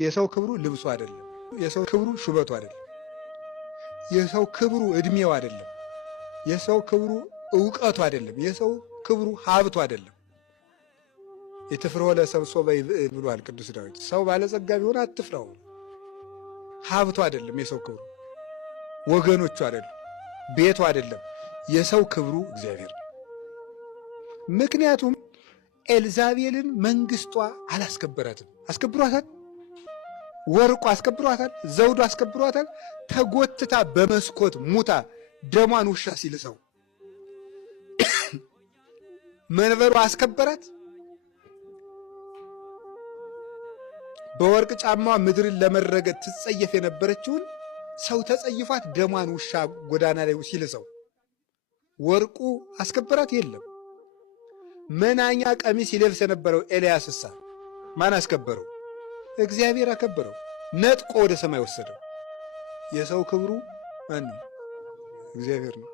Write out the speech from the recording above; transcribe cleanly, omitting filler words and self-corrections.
የሰው ክብሩ ልብሱ አይደለም። የሰው ክብሩ ሹበቱ አይደለም። የሰው ክብሩ እድሜው አይደለም። የሰው ክብሩ ዕውቀቱ አይደለም። የሰው ክብሩ ሀብቱ አይደለም። የትፍርሆ ለሰብእ ይብእ ብሏል ቅዱስ ዳዊት። ሰው ባለጸጋ ቢሆን አትፍራው። ሀብቱ አይደለም የሰው ክብሩ፣ ወገኖቹ አይደለም፣ ቤቱ አይደለም። የሰው ክብሩ እግዚአብሔር ነው። ምክንያቱም ኤልዛቤልን መንግስቷ አላስከበራትም። አስከብሯታል። ወርቁ አስከብሯታል። ዘውዱ አስከብሯታል። ተጎትታ በመስኮት ሙታ ደሟን ውሻ ሲልሰው መንበሩ አስከበራት። በወርቅ ጫማዋ ምድርን ለመረገጥ ትጸየፍ የነበረችውን ሰው ተጸይፏት ደሟን ውሻ ጎዳና ላይ ሲልሰው ወርቁ አስከበራት? የለም። መናኛ ቀሚስ ይለብስ የነበረው ኤልያስሳ ማን አስከበረው? እግዚአብሔር አከበረው። ነጥቆ ወደ ሰማይ ወሰደው። የሰው ክብሩ ማን ነው? እግዚአብሔር ነው።